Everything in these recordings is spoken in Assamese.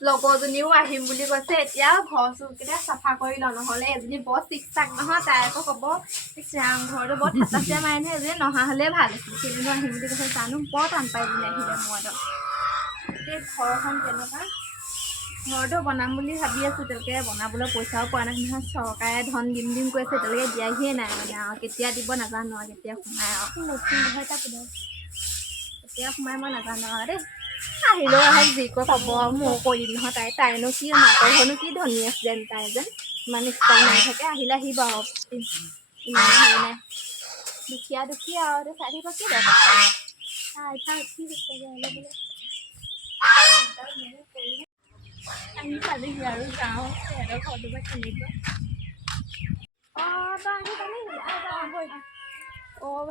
লগৰজনীও আহিম বুলি কৈছে এতিয়া ঘৰ চুৰকেইটা চাফা কৰি লওঁ নহ'লে এজনী বৰ চিক চাক নহয় তাই আকৌ ক'ব চাং ঘৰটো বৰ ঠাট্টা মাৰে নহয় এজনী নহা হ'লে ভাল আছিল কেলেনো আহিম বুলি কৈছে জানো বৰ টান পাই বুলি আহিলে মইতো এই ঘৰখন কেনেকুৱা ঘৰটো বনাম বুলি ভাবি আছোঁ এতিয়ালৈকে বনাবলৈ পইচাও পোৱা নাই নহয় চৰকাৰে ধন দিম কৈছে এতিয়ালৈকে দিয়াহিয়ে নাই মানে আৰু কেতিয়া দিব নাজানো আৰু কেতিয়া সোমাই আৰু নতুন ঘৰ এটা কেতিয়া সোমাই মই নাজানো আৰু দেই আহিলেও আহক যি কৈ ক'ব মই কৰি দিম নহয় তাইনো কি মাকৰ ঘৰনো কি ধনী আছে যেন তাই যেন ইমান ষ্টাইল মাৰি থাকে আহিলে আহিব আৰু ইমান হেৰি নাই দুখীয়া আৰু চাই থাকিব কি দৰকাৰ কি আমি পালেহি আৰু যাওঁ সিহঁতৰ ঘৰটো বা কেনেকুৱা তই আহি পালেহি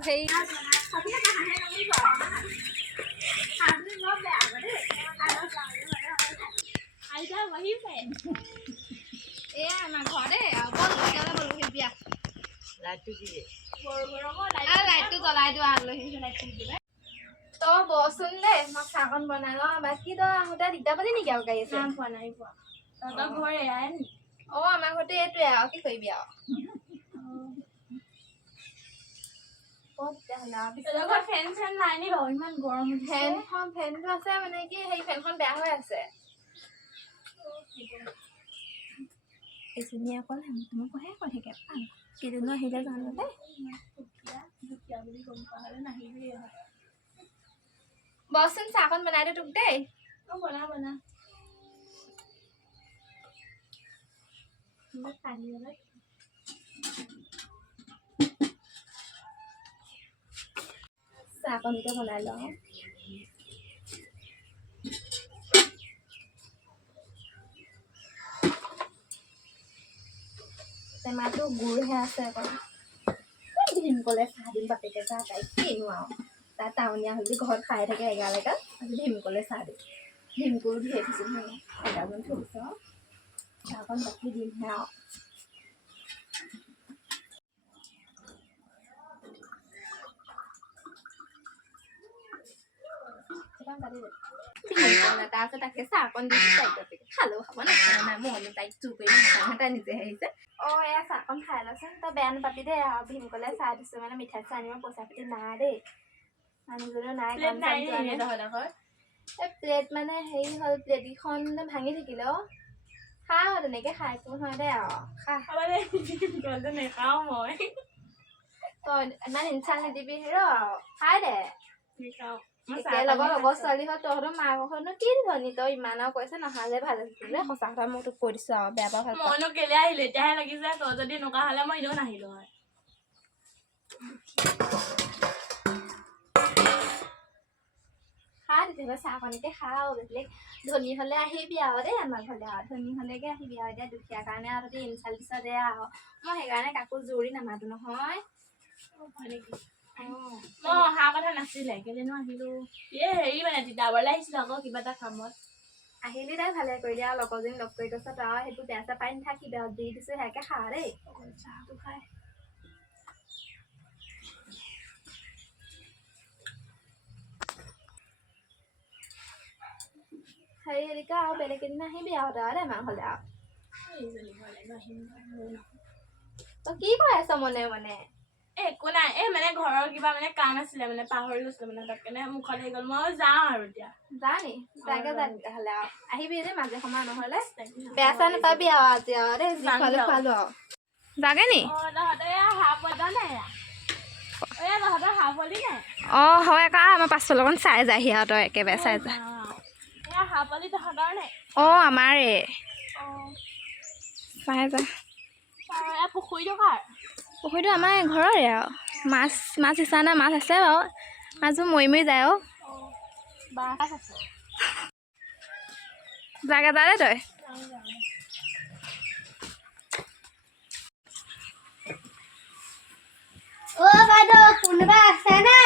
হেৰি এয়া আমাৰ ঘৰতে বিয়া লাইটটো জ্বলাই দিওঁ আলহী তই বচোন দেই মই চাহকণ বনাই লওঁ বাকী তই আহোঁতে দিগদাৰ পালি নেকি আৰু গাড়ী আছে পোৱা নাই পোৱা তহঁতৰ ঘৰ এয়াই নি আমাৰ ঘৰতে এইটোৱে আৰু কি কৰিবি আৰু ফেন চেন নাই নি বাৰু ইমান গৰম ফেনটো আছে মানে কি সেই ফেনখন বেয়া হৈ আছে এজনী অকল মোক কৈহে কৈ থাকে কিজনো আহিলে জানো দেই বুলি গম পোৱা হ'লে নাহিবি বচোন চাহকণ বনাই দে তোক দেই বনা চাহকণকে বনাই লওঁ টেমাটো গুড়হে আছে অকণ ভীমকলে চাহ দিম বাপেকে চাহ তাই কিনো আৰু তাই টাউনীয়া হ'লে ঘৰত খাই থাকে এগাল আজি ভীমকলে চাহ দিম ভীমকলো ধুই থৈছোঁ এগালমান থৈছোঁ আৰু চাহকণ বাকি দিমহে আৰু তাৰপিছত তাকে চাহকণ দিছোঁ তাইক বাপেকে খালেও খাব নাখালে নাই মইনো তাইক চুৰ কৰি নাখাওঁ তাই নিজে আহিছে এয়া চাহকণ খাই লচোন তই বেয়া নাপাবি দেই আৰু ভীমকলে চাহ দিছোঁ মানে মিঠাই চাহ আনিব পইচা পাতি নাই দেই মানুহজনো নাই প্লেট মানে হেৰি হ'ল প্লেটকেইখন ভাঙি থাকিলে খা তেনেকে খাই নহয় দে আৰু নেখাওঁ মই তই ইমান ইনচাল নিদিবি খাই দে লগৰ ছোৱালী হয় তহঁতৰ মাকৰ ঘৰনো কি ধনী তই ইমান আৰু কৈছে নহালে ভাল আছিলে সঁচা কথা মই তোক কৈ দিছো আৰু বেয়া পাওঁ মইনো কেলে আহিলো এতিয়াহে লাগিছে তই যদি এনেকুৱা হলে মই এনেও নাহিলো হয় খা তেতিয়াহ'লে চাহকণকে খা বেলেগ ধনী হলে আহিবি আৰু দেই আমাৰ ঘৰলে আৰু ধনী হলেকে আহিবি আৰু এতিয়া দুখীয়া কাৰণে আৰু তহঁতি ইনচাল দিছ দে আৰু মই সেইকাৰণে কাকো জুৰি নামাতো নহয় মই অহা কথা নাছিলে কেলেনো আহিলো হেৰি মানে তিতাবৰলৈ আহিছিলো আকৌ কিবা এটা কামত আহিলি তাই ভালে কৰিলি আৰু লগৰজনী লগ কৰি গৈছ তই আৰু সেইটো বেয়া চেয়া পাই নাথাকিবি আৰু দি দিছো সেয়াকে খা দেই চাহটো খাই হেৰি আৰু বেলেগ এদিন আহিবি আৰু তই দেই আমাৰ ঘৰলে আৰু তই কি কৈ আছ মনে মনে একো নাই মানে ঘৰৰ কিবা মানে কাম আছিলে মানে পাহৰি গৈছিলো মানে তাত কেনে মুখত আহি গ'ল মই যাওঁ আৰু এতিয়া যানি তাকে যা তেতিয়াহ'লে আৰু আহিবি দেই মাজে সময় নহ'লে বেয়া চেয়া নাপাবি আৰু আজি আৰু দেই যি খোৱালো খোৱালো আৰু যাগে নি হয় আকৌ আমাৰ পাছফালৰ অকণ চাই যায়হি আৰু তই একেবাৰে চাই যা আমাৰে চাই যা পুখুৰীটো আমাৰ ঘৰৰে আৰু মাছ সিঁচা নাই মাছ আছে বাৰু মাছবোৰ মৰি যায় জাগে যা দেই তই বাইদেউ কোনোবা আছে নে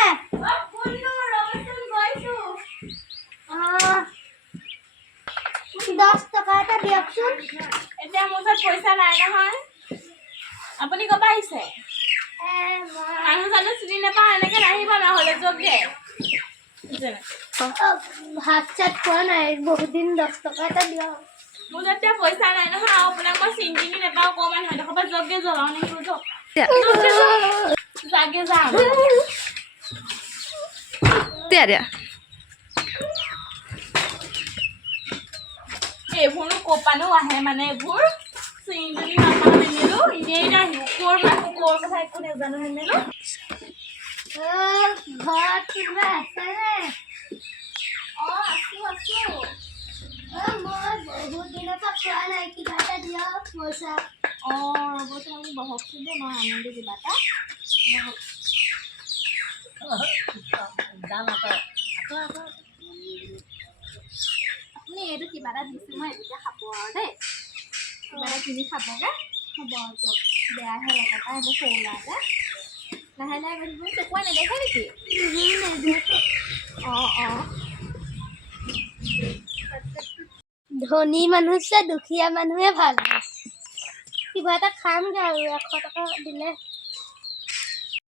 10 টকা এটা দিয়কচোন এতিয়া মোৰ ওচৰত পইচা নাই নহয় আপুনি ক'ৰ পৰা আহিছে মানুহ জানো চিনি নাপাওঁ এনেকৈ নাহিব নহ'লে যোগে ভাত চাত খোৱা নাই বহুত দিন 10 টকা এটা দিয় মোৰ যেতিয়া পইচা নাই নহয় আপোনাক মই চিন্তিনি নেপাওঁ অকণমান সিহঁতৰ পৰা জগে জ্বলাওঁ নেকি যাওক জাগে যাম দিয়া এইবোৰনো ক'পানো আহে মানে এইবোৰ চিন্তিনি নাপাওঁ নেমেলো এনেই নাহিব ক'ৰ কথা একো নাজানো নেমেলো ঘৰত কিবা আছেনে অঁ আছোঁ মই বহুত দিনৰ পৰা খোৱা নাই কিবা এটা দিয় পইচা অঁ ৰ'বচোন আপুনি বহকচোন দেই মই আনিম দেই কিবা এটা আপুনি এইটো কিবা এটা দিছোঁ মই এতিয়া খাব আৰু দেই কিবা এটা কিনি খাবগৈ হ'ব দিয়ক বেয়াহে লাগে পাই এইবোৰ সৰু ল'ৰা যে লাহে লাহে গৈ থাকিব চকুৱে নেদেখে নেকি অঁ ধনী মানুহতছে দুখীয়া মানুহে ভাল কিবা এটা খামগৈ আৰু 100 টকা দিলে